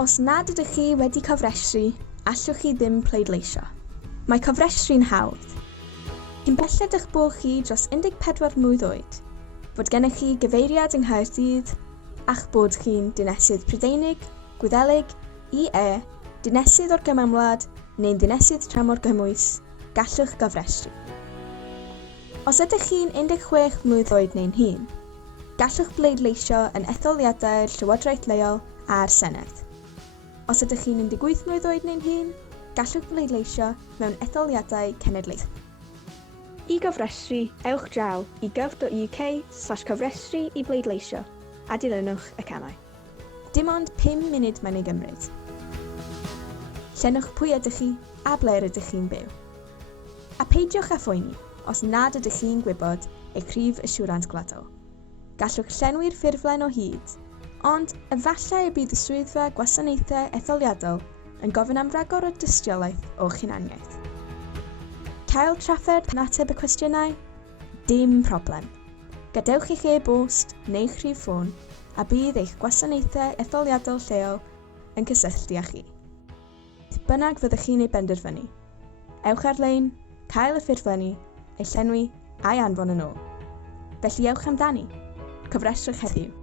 Os nad ydych chi wedi cofrestru, allwch chi ddim pleidleisio. Mae cofrestru'n hawdd. Cyn belled eich bod chi dros 14 mlwydd oed, fod gennych chi gyfeiriad yng Nghaerdydd, a'ch bod chi'n dinesydd Prydeinig, Gwyddelig, IE, dinesydd o'r Gymamlad neu'n dinesydd tramor gymwys, gallwch gofrestru. Os ydych chi'n 16 mlwydd oed neu'n hŷn, gallwch bleidleisio yn etholiadau'r Llywodraeth Leol a'r Senedd. Os ydych chi'n 18 mlwydd oed neu'n hŷn, gallwch bleidleisio mewn etholiadau cenedlaethol. I gofrestru, ewch draw i gov.uk/cofrestru i bleidleisio a dilynwch y camau. Dim ond 5 munud mae'n ei gymryd. Llenwch pwy ydych chi a ble ydych chi'n byw. A peidiwch â phoeni os nad ydych chi'n gwybod eich rhif yswiriant gwladol. Gallwch llenwi'r ffurflen o hyd, ond efallai y bydd y swyddfa gwasanaethau etholiadol yn gofyn am ragor o dystiolaeth o'ch hunaniaeth. Cael trafferth yn ateb y cwestiynau? Dim problem. Gadewch eich e-bost neu'ch rhif ffôn a bydd eich gwasanaethau etholiadol lleol yn cysylltu â chi. Bynnag fyddwch chi'n ei benderfynu. Ewch ar-lein, cael y ffurflenni, ei llenwi a'i anfon yn ôl. Felly ewch amdani. Cofrestrwch heddiw.